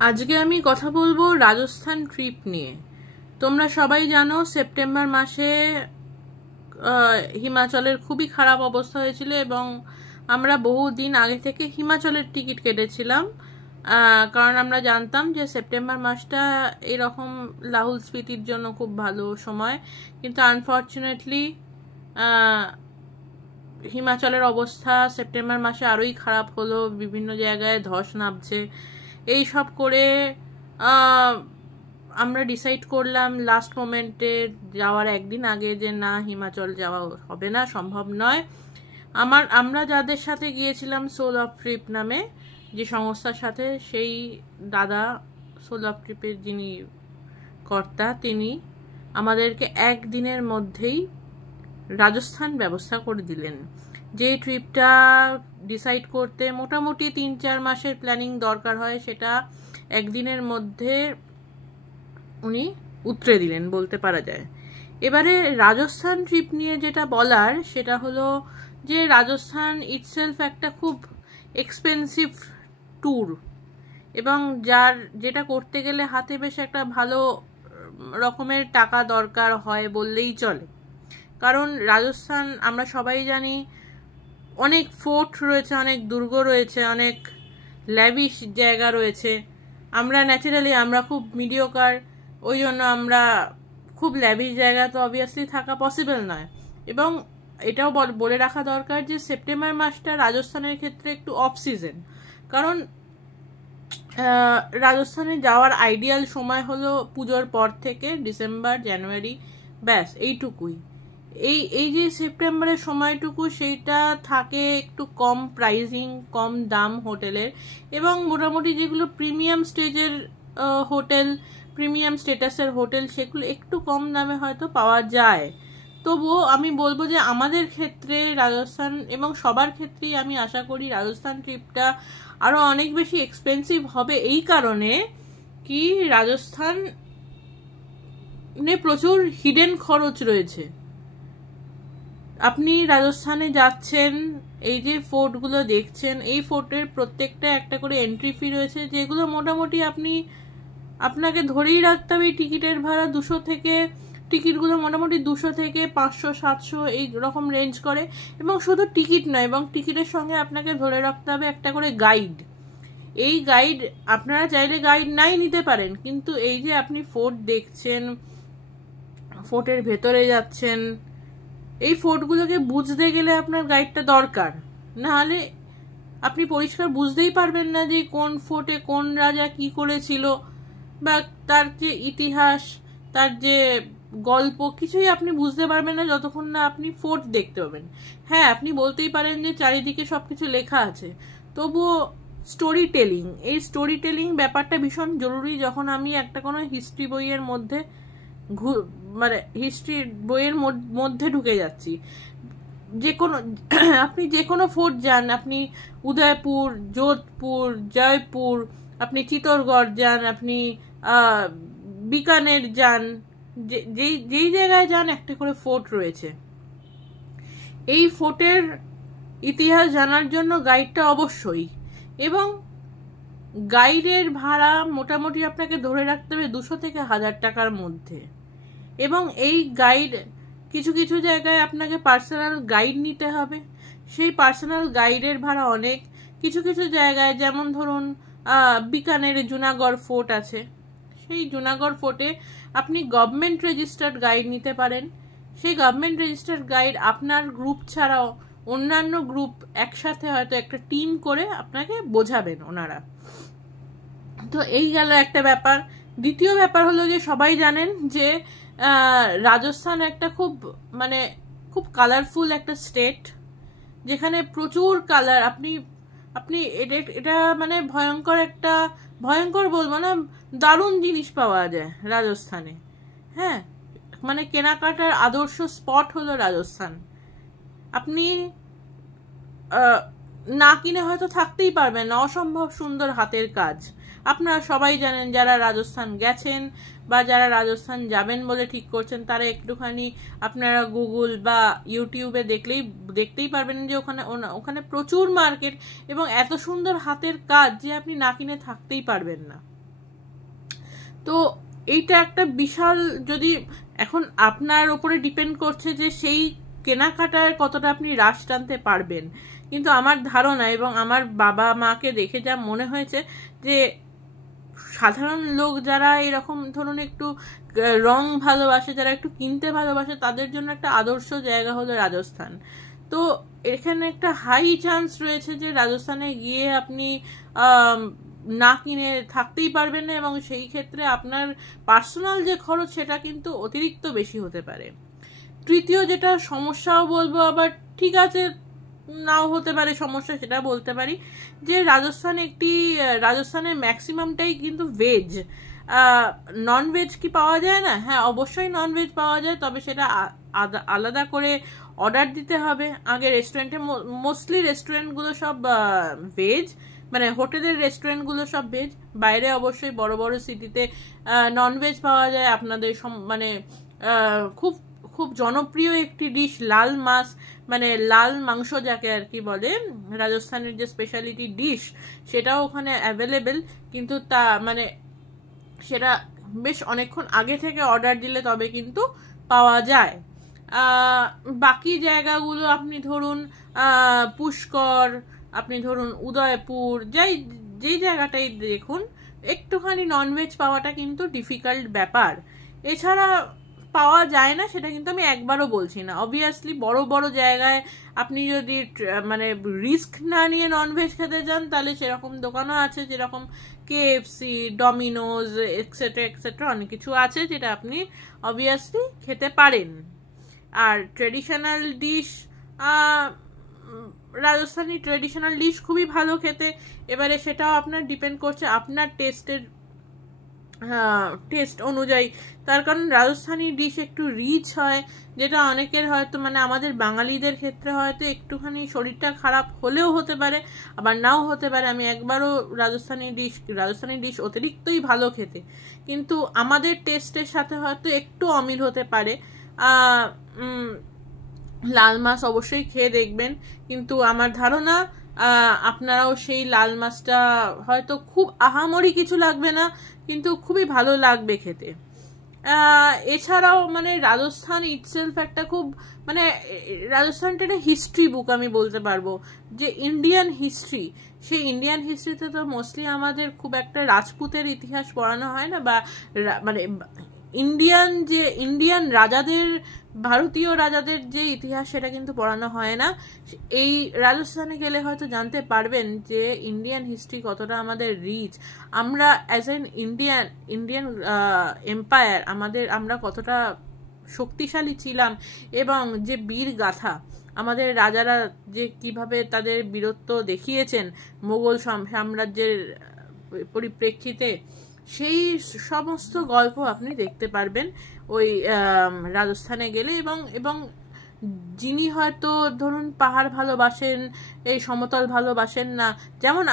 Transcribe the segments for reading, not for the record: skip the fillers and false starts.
আজকে আমি কথা বলবো রাজস্থান ট্রিপ নিয়ে। তোমরা সবাই জানো সেপ্টেম্বর মাসে হিমাচলের খুবই খারাপ অবস্থা হয়েছিল এবং আমরা বহুদিন আগে থেকে হিমাচলের টিকিট কেটেছিলাম, কারণ আমরা জানতাম যে সেপ্টেম্বর মাসটা এরকম লাহুল স্পিতির জন্য খুব ভালো সময়। কিন্তু আনফর্চুনেটলি হিমাচলের অবস্থা সেপ্টেম্বর মাসে আরোই খারাপ হলো, বিভিন্ন জায়গায় ধস নামছে। এই সব করে আমরা ডিসাইড করলাম লাস্ট মোমেন্টে যাওয়ার একদিন আগে যে না, হিমাচল যাওয়া হবে না, সম্ভব নয়। আমরা যাদের সাথে গিয়েছিলাম সোল অফ ট্রিপ নামে যে সংস্থার সাথে, সেই দাদা সোল অফ ট্রিপের যিনি কর্তা, তিনি আমাদেরকে একদিনের মধ্যেই রাজস্থান ব্যবস্থা করে দিলেন। যে ট্রিপটা ডিসাইড করতে মোটামুটি 3-4 মাসের প্ল্যানিং দরকার হয়, সেটা একদিনের মধ্যে উনি উতরে দিলেন বলতে পারা যায়। এবারে রাজস্থান ট্রিপ নিয়ে যেটা বলার সেটা হলো যে রাজস্থান ইটসেলফ একটা খুব এক্সপেন্সিভ ট্যুর, এবং যেটা করতে গেলে হাতে বেশ একটা ভালো রকমের টাকা দরকার হয় বললেই চলে। কারণ রাজস্থান আমরা সবাই জানি অনেক ফোর্ট রয়েছে, অনেক দুর্গ রয়েছে, অনেক ল্যাভিশ জায়গা রয়েছে। আমরা ন্যাচারালি আমরা খুব মিডিওকার, ওই জন্য আমরা খুব ল্যাভিশ জায়গা তো অবভিয়াসলি থাকা পসিবল নয়। এবং এটাও বলে রাখা দরকার যে সেপ্টেম্বর মাসটা রাজস্থানের ক্ষেত্রে একটু অফ সিজন, কারণ রাজস্থানে যাওয়ার আইডিয়াল সময় হলো পুজোর পর থেকে ডিসেম্বর জানুয়ারি, ব্যাস এইটুকুই। এই যে সেপ্টেম্বরের সময়টুকু, সেইটা থাকে একটু কম প্রাইসিং, কম দাম হোটেলের, এবং মোটামুটি যেগুলো প্রিমিয়াম স্টেজের হোটেল, প্রিমিয়াম স্টেটাসের হোটেল, সেগুলো একটু কম দামে হয়তো পাওয়া যায়। তবুও আমি বলবো যে আমাদের ক্ষেত্রে রাজস্থান, এবং সবার ক্ষেত্রেই আমি আশা করি রাজস্থান ট্রিপটা আরো অনেক বেশি এক্সপেন্সিভ হবে, এই কারণে কি রাজস্থানে প্রচুর হিডেন খরচ রয়েছে। আপনি রাজস্থানে যাচ্ছেন, এই যে ফোর্টগুলো দেখছেন, এই ফোর্টের প্রত্যেকটা একটা করে এন্ট্রি ফি রয়েছে, যেগুলো মোটামুটি আপনাকে ধরেই রাখতে হবে টিকিটের ভাড়া 200 থেকে, টিকিটগুলো মোটামুটি 200 থেকে 500-700 এই রকম রেঞ্জ করে। এবং শুধু টিকিট নয়, এবং টিকিটের সঙ্গে আপনাকে ধরে রাখতে হবে একটা করে গাইড। এই গাইড আপনারা চাইলে গাইড নাই নিতে পারেন, কিন্তু এই যে আপনি ফোর্ট দেখছেন, ফোর্টের ভেতরে যাচ্ছেন, এই ফোর্টগুলোকে বুঝতে গেলে আপনার গাইডটা দরকার, না হলে আপনি পরিষ্কার বুঝতেই পারবেন না যে কোন ফোর্টে কোন রাজা কি করেছিল, বা তার যে ইতিহাস, তার যে গল্প, কিছুই আপনি বুঝতে পারবেন না যতক্ষণ না আপনি ফোর্ট দেখতে পাবেন। হ্যাঁ, আপনি বলতেই পারেন যে চারিদিকে সবকিছু লেখা আছে, তবুও স্টোরি টেলিং, এই স্টোরি টেলিং ব্যাপারটা ভীষণ জরুরি। যখন আমি একটা কোনো হিস্ট্রি বইয়ের মধ্যে মানে হিস্ট্রি বইয়ের মধ্যে ঢুকে যাচ্ছি, যে কোনো আপনি যে কোনো ফোর্ট যান, আপনি উদয়পুর, যোধপুর, জয়পুর, আপনি চিত্তরগড় যান, আপনি বিকানের যান, যেই জায়গায় যান একটা করে ফোর্ট রয়েছে। এই ফোর্টের ইতিহাস জানার জন্য গাইডটা অবশ্যই, এবং গাইডের ভাড়া মোটামুটি আপনাকে ধরে রাখতে হবে 200 থেকে 1000 টাকার মধ্যে। এবং এই গাইড কিছু কিছু জায়গায় আপনাকে পার্সোনাল গাইড নিতে হবে, সেই পার্সোনাল গাইডের ভাড়া অনেক। কিছু কিছু জায়গায়, যেমন ধরুন বিকানের জুনাগড় ফোর্ট আছে, সেই জুনাগড় ফোর্টে আপনি গভর্নমেন্ট রেজিস্টার্ড গাইড নিতে পারেন। সেই গভর্নমেন্ট রেজিস্টার্ড গাইড আপনার গ্রুপ ছাড়াও অন্যান্য গ্রুপ একসাথে হয়তো একটা টিম করে আপনাকে বোঝাবেন ওনারা। তো এই গেল একটা ব্যাপার। দ্বিতীয় ব্যাপার হলো যে সবাই জানেন যে রাজস্থান একটা খুব কালারফুল একটা স্টেট, যেখানে প্রচুর কালার। আপনি এটা মানে ভয়ঙ্কর বলবো না, দারুণ জিনিস পাওয়া যায় রাজস্থানে। হ্যাঁ, মানে কেনাকাটার আদর্শ স্পট হলো রাজস্থান। আপনি না কিনে হয়তো থাকতেই পারবেন না, অসম্ভব সুন্দর হাতের কাজ। আপনারা সবাই জানেন, যারা রাজস্থান গেছেন বা যারা রাজস্থান যাবেন বলে ঠিক করছেন, তারা একটুখানি আপনারা গুগল বা ইউটিউবে দেখতেই পারবেন যে ওখানে প্রচুর মার্কেট এবং এত সুন্দর হাতের কাজ যে আপনি না কিনে থাকতেই পারবেন না। তো এইটা একটা বিশাল, যদি এখন আপনার ওপরে ডিপেন্ড করছে যে সেই কেনাকাটায় কতটা আপনি রাশ টানতে পারবেন। কিন্তু আমার ধারণা এবং আমার বাবা মাকে দেখে যা মনে হয়েছে যে সাধারণ লোক যারা এরকম ধরুন একটু রং ভালোবাসে, যারা একটু কিনতে ভালোবাসে, তাদের জন্য একটা আদর্শ জায়গা হলো রাজস্থান। তো এখানে একটা হাই চান্স রয়েছে যে রাজস্থানে গিয়ে আপনি না কিনে থাকতেই পারবেন না, এবং সেই ক্ষেত্রে আপনার পার্সোনাল যে খরচ সেটা কিন্তু অতিরিক্ত বেশি হতে পারে। তৃতীয় যেটা সমস্যাও বলবো, আবার ঠিক আছে নাও হতে পারে সমস্যা, সেটা বলতে পারি যে রাজস্থানের ম্যাক্সিমামটাই কিন্তু ভেজ। নন ভেজ কি পাওয়া যায় না? হ্যাঁ, অবশ্যই নন ভেজ পাওয়া যায়, তবে সেটা আলাদা করে অর্ডার দিতে হবে। আগে রেস্টুরেন্টে মোস্টলি রেস্টুরেন্টগুলো সব ভেজ, মানে হোটেলের রেস্টুরেন্টগুলো সব ভেজ। বাইরে অবশ্যই বড় বড় সিটিতে নন ভেজ পাওয়া যায়। আপনাদের মানে খুব খুব জনপ্রিয় একটি ডিশ লাল মাছ, মানে লাল মাংস যাকে আর কি বলে, রাজস্থানের যে স্পেশালিটি ডিশ, সেটাও ওখানে অ্যাভেলেবেল। কিন্তু তা মানে সেটা বেশ অনেকক্ষণ আগে থেকে অর্ডার দিলে তবে কিন্তু পাওয়া যায়। বাকি জায়গাগুলো আপনি ধরুন পুষ্কর, আপনি ধরুন উদয়পুর, যেই জায়গাটাই দেখুন একটুখানি ননভেজ পাওয়াটা কিন্তু ডিফিকাল্ট ব্যাপার। এছাড়া পাওয়া যায় না সেটা কিন্তু আমি একবারও বলছি না। অবভিয়াসলি বড় বড় জায়গায় আপনি যদি মানে রিস্ক না নিয়ে ননভেজ খেতে যান, তাহলে সেরকম দোকানও আছে, যেরকম KFC, ডমিনোজ এক্সেট্রা এক্সেট্রা অনেক কিছু আছে যেটা আপনি অবভিয়াসলি খেতে পারেন। আর traditional dish, Rajasthani traditional dish খুবই ভালো খেতে। এবারে সেটাও আপনার ডিপেন্ড করছে আপনার টেস্ট অনুযায়ী। তার কারণ রাজস্থানী ডিশ একটু রিচ হয়, যেটা অনেকের হয়তো, মানে আমাদের বাঙালিদের ক্ষেত্রে হয়তো একটুখানি শরীরটা খারাপ হলেও হতে পারে, আবার নাও হতে পারে। আমি একবারও রাজস্থানী ডিশ অতিরিক্তই ভালো খেতে, কিন্তু আমাদের টেস্টের সাথে হয়তো একটু অমিল হতে পারে। লাল মাছ অবশ্যই খেয়ে দেখবেন, কিন্তু আমার ধারণা আপনারাও সেই লাল মাছটা হয়তো খুব আহামরি কিছু লাগবে না, কিন্তু খুবই ভালো লাগবে খেতে। এছাড়াও মানে রাজস্থান ইটসেলফ একটা খুব, মানে রাজস্থানটা একটা হিস্ট্রি বুক আমি বলতে পারবো, যে ইন্ডিয়ান হিস্ট্রি, সেই ইন্ডিয়ান হিস্ট্রিতে তো মোস্টলি আমাদের খুব একটা রাজপুতের ইতিহাস পড়ানো হয় না, বা মানে ইন্ডিয়ান রাজাদের, ভারতীয় রাজাদের যে ইতিহাস সেটা কিন্তু পড়ানো হয় না। এই রাজস্থানে গেলে হয়তো জানতে পারবেন যে ইন্ডিয়ান হিস্ট্রি কতটা আমাদের রিচ, আমরা অ্যাজ এন ইন্ডিয়ান এম্পায়ার আমরা কতটা শক্তিশালী ছিলাম, এবং যে বীর গাথা আমাদের রাজারা যে কিভাবে তাদের বীরত্ব দেখিয়েছেন মোগল সাম্রাজ্যের পরিপ্রেক্ষিতে, সেই সমস্ত গল্প আপনি দেখতে পারবেন ওই রাজস্থানে গেলে। এবং যিনি হয়তো ধরুন পাহাড় ভালোবাসেন, এই সমতল ভালোবাসেন না, যেমন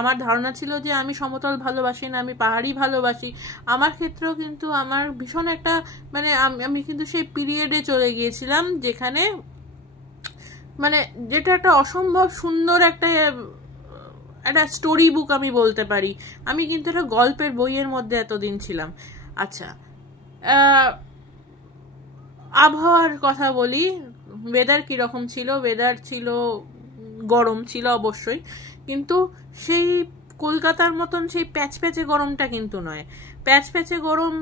আমার ধারণা ছিল যে আমি সমতল ভালোবাসি না, আমি পাহাড়ই ভালোবাসি। আমার ক্ষেত্রেও কিন্তু আমার ভীষণ একটা, মানে আমি কিন্তু সেই পিরিয়ডে চলে গিয়েছিলাম যেখানে, মানে যেটা একটা অসম্ভব সুন্দর একটা স্টোরি বুক আমি বলতে পারি। আমি কিন্তু একটা গল্পের বইয়ের মধ্যে এতদিন ছিলাম। আচ্ছা, আবহাওয়ার কথা বলি, ওয়েদার কিরকম ছিল? ওয়েদার ছিল গরম ছিল অবশ্যই, কিন্তু সেই কলকাতার মতন সেই প্যাচপ্যাচে গরমটা কিন্তু নয়। প্যাচপ্যাচে গরম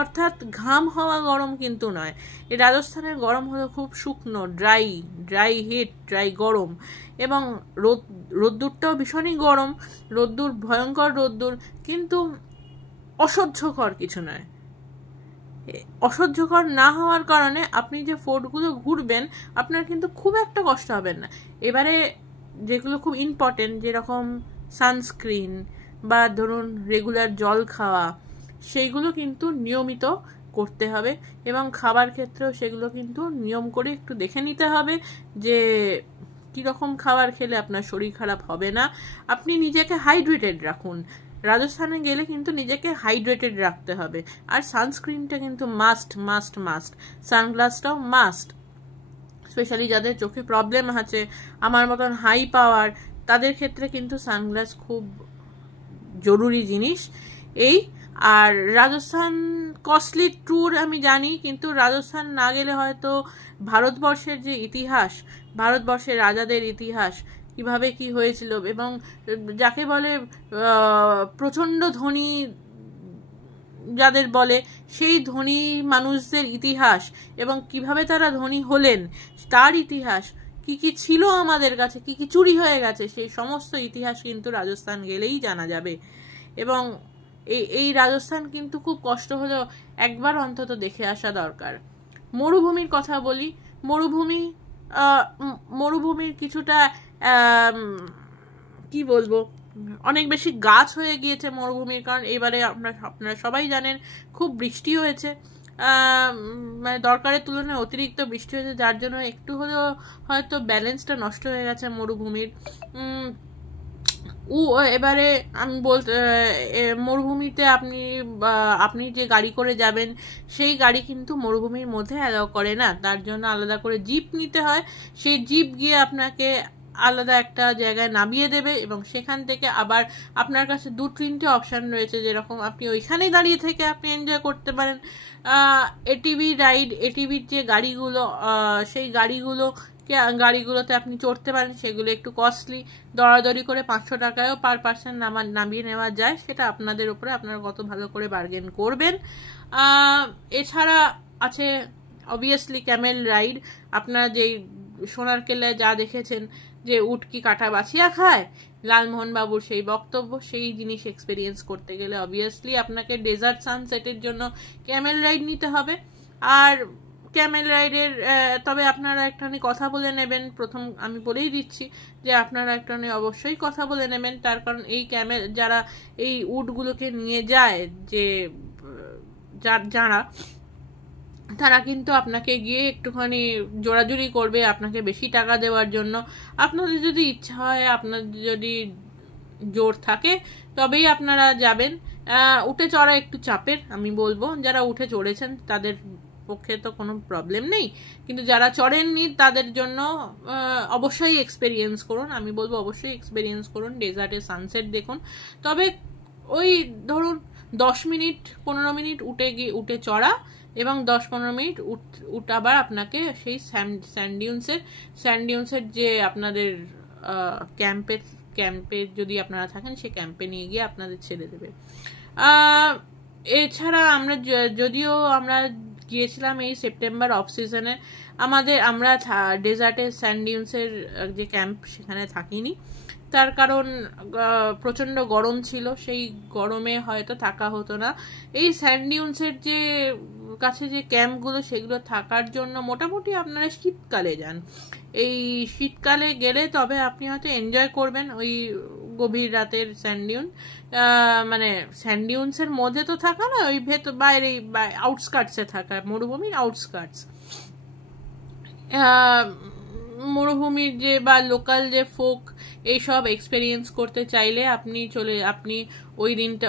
অর্থাৎ ঘাম হওয়া গরম কিন্তু নয়। এই রাজস্থানের গরম হলো খুব শুকনো, ড্রাই হিট, ড্রাই গরম, এবং রোদ্দুরটাও ভীষণই গরম, রোদ্দুর ভয়ঙ্কর রোদ্দুর, কিন্তু অসহ্যকর কিছু নয়। অসহ্যকর না হওয়ার কারণে আপনি যে ফোর্টগুলো ঘুরবেন আপনার কিন্তু খুব একটা কষ্ট হবে না। এবারে যেগুলো খুব ইম্পর্টেন্ট, যেরকম সানস্ক্রিন বা ধরুন রেগুলার জল খাওয়া, সেইগুলো কিন্তু নিয়মিত করতে হবে, এবং খাবার ক্ষেত্রেও সেগুলো কিন্তু নিয়ম করে একটু দেখে নিতে হবে যে কীরকম খাবার খেলে আপনার শরীর খারাপ হবে না। আপনি নিজেকে হাইড্রেটেড রাখুন। রাজস্থানে গেলে কিন্তু নিজেকে হাইড্রেটেড রাখতে হবে, আর সানস্ক্রিনটা কিন্তু মাস্ট। সানগ্লাসটাও মাস্ট, স্পেশালি যাদের চোখে প্রবলেম আছে, আমার মতন হাই পাওয়ার, তাদের ক্ষেত্রে কিন্তু সানগ্লাস খুব জরুরি জিনিস। আর রাজস্থান কস্টলি ট্যুর আমি জানি, কিন্তু রাজস্থান না গেলে হয়তো ভারতবর্ষের যে ইতিহাস, ভারতবর্ষের রাজাদের ইতিহাস কিভাবে কি হয়েছিল, এবং যাকে বলে প্রচণ্ড ধনী যাদের বলে, সেই ধনী মানুষদের ইতিহাস এবং কিভাবে তারা ধনী হলেন তার ইতিহাস, কি কি ছিল আমাদের কাছে, কি কি চুরি হয়ে গেছে, সেই সমস্ত ইতিহাস কিন্তু রাজস্থান গেলেই জানা যাবে। এবং এই রাজস্থান কিন্তু খুব কষ্ট হলেও একবার অন্তত দেখে আসা দরকার। মরুভূমির কথা বলি। মরুভূমির কিছুটা কি বলবো, অনেক বেশি গাছ হয়ে গিয়েছে মরুভূমির, কারণ এবারে আপনারা সবাই জানেন খুব বৃষ্টি হয়েছে, মানে দরকারের তুলনায় অতিরিক্ত বৃষ্টি হয়েছে, যার জন্য একটু হলেও হয়তো ব্যালেন্সটা নষ্ট হয়ে গেছে মরুভূমির। এবারে আমি মরুভূমিতে আপনি যে গাড়ি করে যাবেন সেই গাড়ি কিন্তু মরুভূমির মধ্যে অ্যালাউ করে না, তার জন্য আলাদা করে জিপ নিতে হয়। সেই জিপ গিয়ে আপনাকে আলাদা একটা জায়গায় নামিয়ে দেবে, এবং সেখান থেকে আবার আপনার কাছে 2-3টে অপশান রয়েছে, যেরকম আপনি ওইখানেই দাঁড়িয়ে থেকে আপনি এনজয় করতে পারেন। এটিভি রাইড, এটিভির যে গাড়িগুলো, সেই গাড়িগুলোতে আপনি চড়তে পারেন, সেগুলো একটু কস্টলি, দরাদরি করে 500 টাকায়ও পার পার্সন নামিয়ে নেওয়া যায়, সেটা আপনাদের উপরে, আপনারা কত ভালো করে বার্গেন করবেন। এছাড়া আছে অবভিয়াসলি ক্যামেল রাইড। আপনারা যেই সোনার কেল্লায় যা দেখেছেন যে উট কি কাটা বাছিয়া খায়, লালমোহন বাবুর সেই বক্তব্য, সেই জিনিস এক্সপেরিয়েন্স করতে গেলে অবভিয়াসলি আপনাকে ডেজার্ট সানসেটের জন্য ক্যামেল রাইড নিতে হবে। আর ক্যামেল রাইডের তবে আপনারা একটুখানি কথা বলে নেবেন, প্রথম আমি বলেই দিচ্ছি যে আপনারা একটুখানি অবশ্যই কথা বলে নেবেন, তার কারণ এই যারা এই উটগুলোকে নিয়ে যায়, যে যারা তারা কিন্তু আপনাকে গিয়ে একটুখানি জোরাজুরি করবে আপনাকে বেশি টাকা দেওয়ার জন্য। আপনাদের যদি ইচ্ছা হয়, আপনাদের যদি জোর থাকে, তবেই আপনারা যাবেন। উঠে চড়া একটু চাপের, আমি বলবো যারা উঠে চড়েছেন তাদের পক্ষে তো কোনো প্রবলেম নেই, কিন্তু যারা চড়েননি তাদের জন্য অবশ্যই এক্সপেরিয়েন্স করুন, আমি বলবো অবশ্যই এক্সপেরিয়েন্স করুন, ডেজার্টের সানসেট দেখুন। তবে ওই ধরুন 10-15 মিনিট উঠে চড়া, এবং 10-15 মিনিট আবার আপনাকে সেই স্যান্ডিউন্সের যে আপনাদের ক্যাম্পে যদি আপনারা থাকেন, সেই ক্যাম্পে নিয়ে গিয়ে আপনাদের ছেড়ে দেবে। এছাড়া যদিও আমরা গিয়েছিলাম এই সেপ্টেম্বর অফ সিজনে, আমরা ডেজার্টের স্যান্ডিউন্সের যে ক্যাম্প সেখানে থাকিনি, তার কারণ প্রচণ্ড গরম ছিল, সেই গরমে হয়তো থাকা হতো না। এই স্যান্ডিউন্সের যে কাছে যে ক্যাম্পগুলো, সেগুলো থাকার জন্য মোটামুটি আপনারা শীতকালে যান। এই শীতকালে গেলে তবে আপনি হয়তো এনজয় করবেন ওই গভীর রাতের মানে স্যান্ডিউন্সের মধ্যে তো থাকা না, ওই বাইরে আউটস্কার্টসে থাকা, মরুভূমির আউটস্কার্টস। মরুভূমির যে বা লোকাল যে ফোক, এইসব এক্সপেরিয়েন্স করতে চাইলে আপনি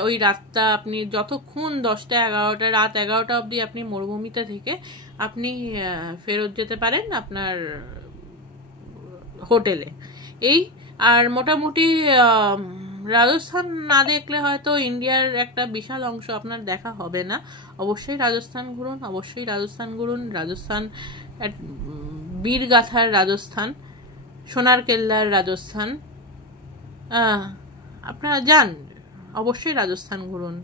ওই রাতটা আপনি যতক্ষণ 10টা-11টা, রাত 11টা অবধি আপনি মরুভূমিতে থেকে আপনি ফেরত যেতে পারেন আপনার হোটেলে। আর মোটামুটি রাজস্থান না দেখলে হয়তো ইন্ডিয়ার একটা বিশাল অংশ আপনার দেখা হবে না। অবশ্যই রাজস্থান ঘুরুন। রাজস্থান বীরগাথার রাজস্থান, সোনার কেল্লার রাজস্থান, আপনারা যান, অবশ্যই রাজস্থান ঘুরুন।